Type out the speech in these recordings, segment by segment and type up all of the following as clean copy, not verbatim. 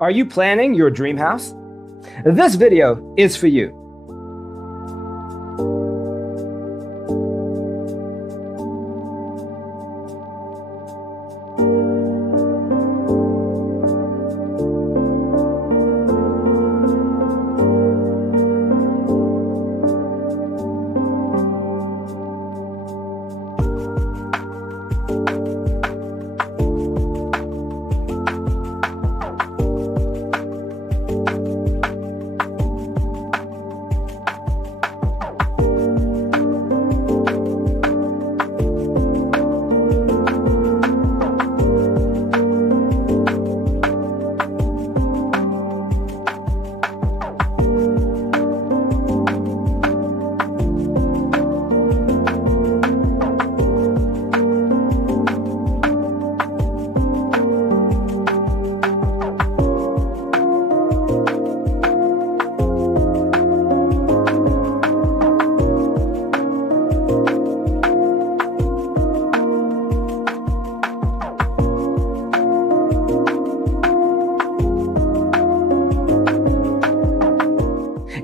Are you planning your dream house? This video is for you.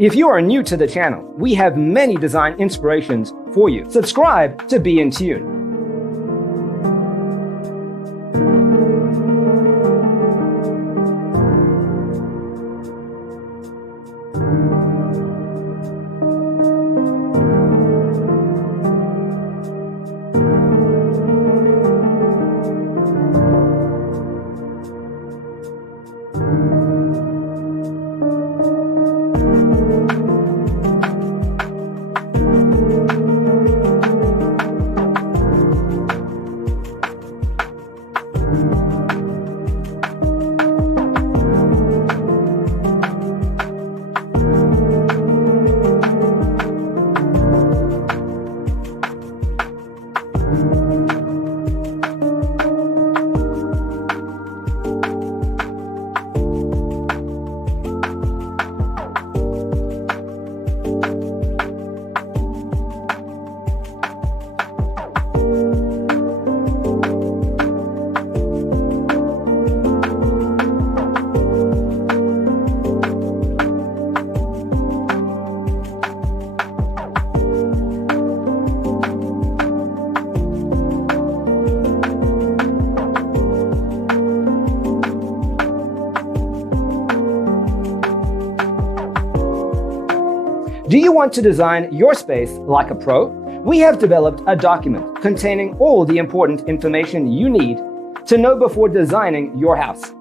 If you are new to the channel, we have many design inspirations for you. Subscribe to be in tune. Do you want to design your space like a pro? We have developed a document containing all the important information you need to know before designing your house.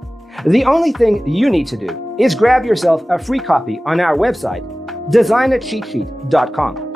The only thing you need to do is grab yourself a free copy on our website, designercheatsheet.com.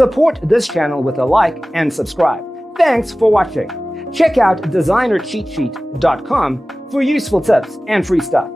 Support this channel with a like and subscribe. Thanks for watching. Check out designercheatsheet.com for useful tips and free stuff.